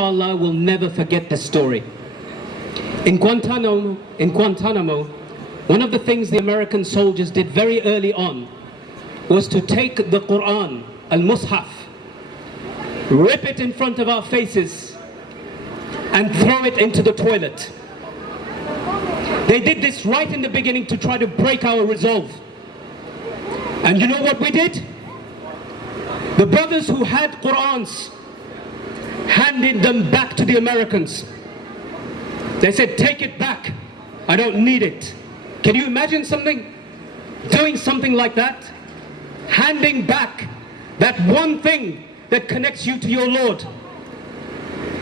Allah will never forget this story. In Guantanamo, one of the things the American soldiers did very early on was to take the Quran, al-Mus'haf, rip it in front of our faces and throw it into the toilet. They did this right in the beginning to try to break our resolve. And you know what we did? The brothers who had Qurans handed them back to the Americans. They said, take it back, I don't need it. Can you imagine doing something like that? Handing back that one thing that connects you to your Lord.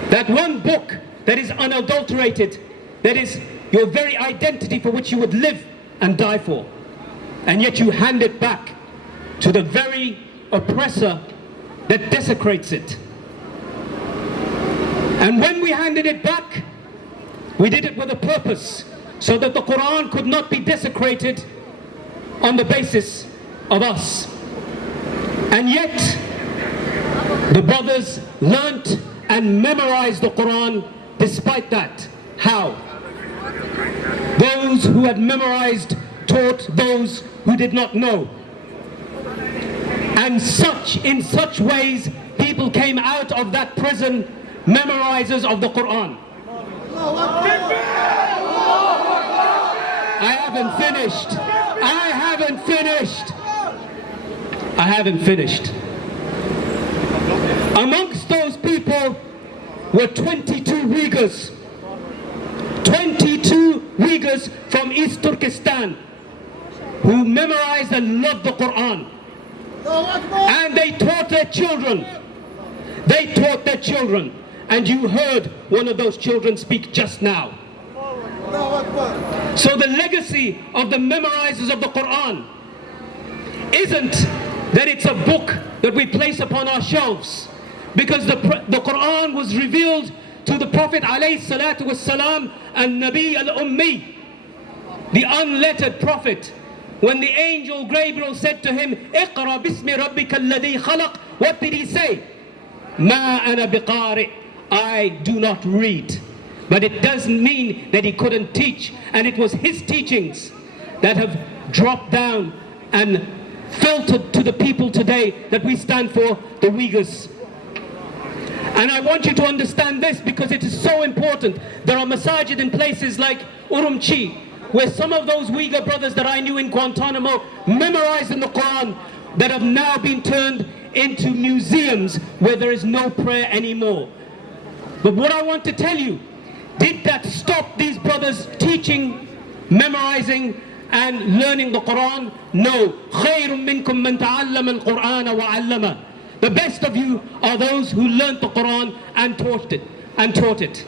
That one book that is unadulterated, that is your very identity for which you would live and die for. And yet you hand it back to the very oppressor that desecrates it. And when we handed it back, we did it with a purpose, so that the Quran could not be desecrated on the basis of us. And yet, the brothers learnt and memorized the Quran despite that. How? Those who had memorized taught those who did not know. And in such ways, people came out of that prison memorizers of the Quran. I haven't finished. Amongst those people were 22 Uyghurs. 22 Uyghurs from East Turkestan who memorized and loved the Quran. And they taught their children. And you heard one of those children speak just now. So the legacy of the memorizers of the Quran isn't that it's a book that we place upon our shelves, because the Quran was revealed to the Prophet ﷺ and Nabi al-Ummi, the unlettered prophet. When the angel Gabriel said to him, "Iqra bismi rabbika alladhi khalaq," what did he say? "Ma ana biqari," I do not read. But it doesn't mean that he couldn't teach. And it was his teachings that have dropped down and filtered to the people today that we stand for, the Uyghurs. And I want you to understand this, because it is so important. There are masajid in places like Urumqi, where some of those Uyghur brothers that I knew in Guantanamo memorized in the Quran, that have now been turned into museums where there is no prayer anymore. But what I want to tell you, did that stop these brothers teaching, memorizing and learning the Quran? No. خَيْرٌ مِّنْكُمْ مَنْ تَعَلَّمَ الْقُرْآنَ وَعَلَّمَ. The best of you are those who learnt the Quran and taught it.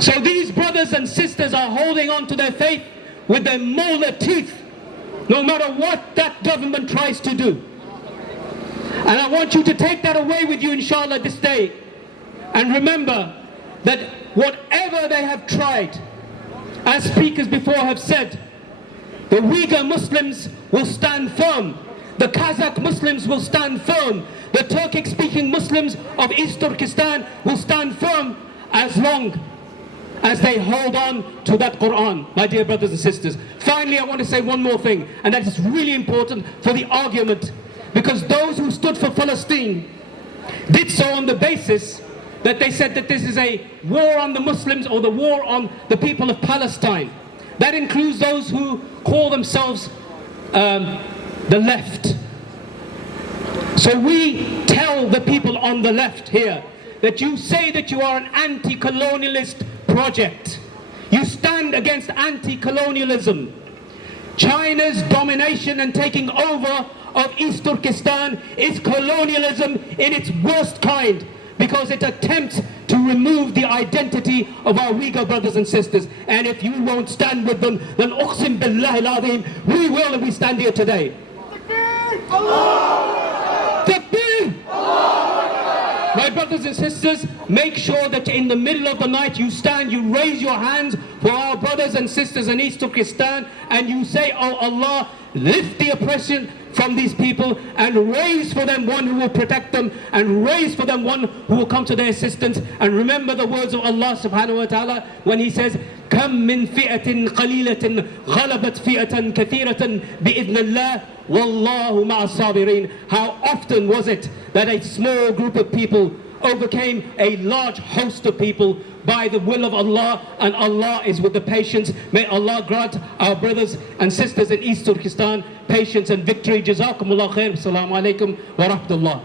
So these brothers and sisters are holding on to their faith with their molar teeth, no matter what that government tries to do. And I want you to take that away with you, inshallah, this day. And remember that whatever they have tried, as speakers before have said, the Uyghur Muslims will stand firm. The Kazakh Muslims will stand firm. The Turkic-speaking Muslims of East Turkestan will stand firm as long as they hold on to that Quran, my dear brothers and sisters. Finally, I want to say one more thing, and that is really important for the argument, because those who stood for Palestine did so on the basis that they said that this is a war on the Muslims, or the war on the people of Palestine. That includes those who call themselves the left. So we tell the people on the left here that you say that you are an anti-colonialist project. You stand against anti-colonialism. China's domination and taking over of East Turkestan is colonialism in its worst kind, because it attempts to remove the identity of our Uyghur brothers and sisters. And if you won't stand with them, then uqsim billahi al-azim, we will, and we stand here today. Takbir! My brothers and sisters, make sure that in the middle of the night you stand, you raise your hands for our brothers and sisters in East Turkestan, and you say, "Oh Allah, lift the oppression from these people and raise for them one who will protect them and raise for them one who will come to their assistance. And remember the words of Allah subhanahu wa ta'ala when He says, كم من فئة قليلة غلبت فئة كثيرة بإذن الله والله مع الصابرين. How often was it that a small group of people overcame a large host of people by the will of Allah, and Allah is with the patience. May Allah grant our brothers and sisters in East Turkestan patience and victory. Jazakumullah khair. Assalamu alaikum wa rahmatullah.